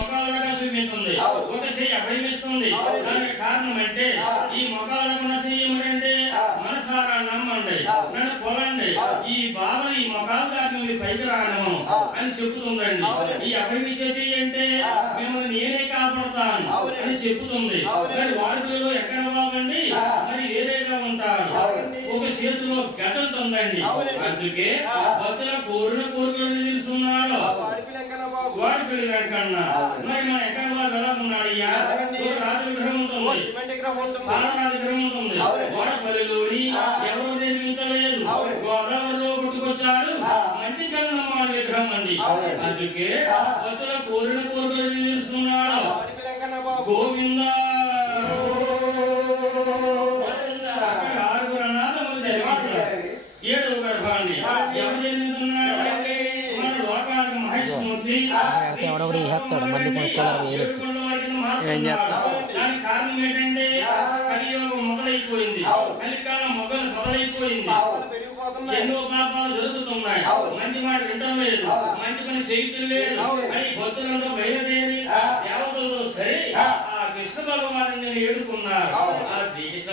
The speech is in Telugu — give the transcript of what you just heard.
మొక్కలాగా చూపిస్తుంది, ఒక చెయ్యి అభయమిస్తుంది. దానికి కారణం అంటే ఈ మొక్కలకు ఉన్న చెయ్యి ఏమిటంటే మనసారా నమ్మండి, నన్ను కొలండి, ఈ బాధలు ఈ మొక్కలు దాటి మీరు పైకి రాను అని చెబుతుందండి. ఈ అభయమిచ్చే చెయ్యి అంటే మిమ్మల్ని నేనే కాపాడుతాను అని చెబుతుంది. మరి వాడుకలో ఎక్కడ బాగుండి మరి వేరేగా ఉంటారు. ఒక చేతిలో గతంతో ఉందండి. అందుకే భక్తుల కోరికలు తీరుస్తున్నాడు వాడిపల్లి వెంకన్న. మరి మన ఎక్కడ బాబు ఎలా ఉన్నాడు అయ్యా? రాజు విగ్రహం ఉంటుంది, పాలరాజు విగ్రహం ఉంటుంది. వాడపల్లిలోని ఎవరు నిర్మించలేదు, గోదావరిలో కొట్టుకొచ్చాడు మంచి కన్నమ్మాడి విగ్రహం అండి. అందుకే భక్తుల కోరికలు తీరుస్తున్నాడు గోవింద. ఆరుగురు అనాథములు జన్మించారు, 7వ గర్భాన్ని ఎవరు జన్మిస్తున్నాడు? మన లోకానికి మహేశ్వరమూర్తి. దానికి కారణం ఏంటంటే కలియుగం మొదలైపోయింది, కలికాలం మొదలైపోయింది. ఎన్నో పాపాలు జరుగుతున్నాయి, మంచి మాట వింటలేదు, మంచి పని చేయటం లేదు అని భక్తులందరూ బయలుదేరి దేవతలతో సరే ఆ కృష్ణ భగవాను నేను ఏడుకున్నారు. ఆ శ్రీకృష్ణ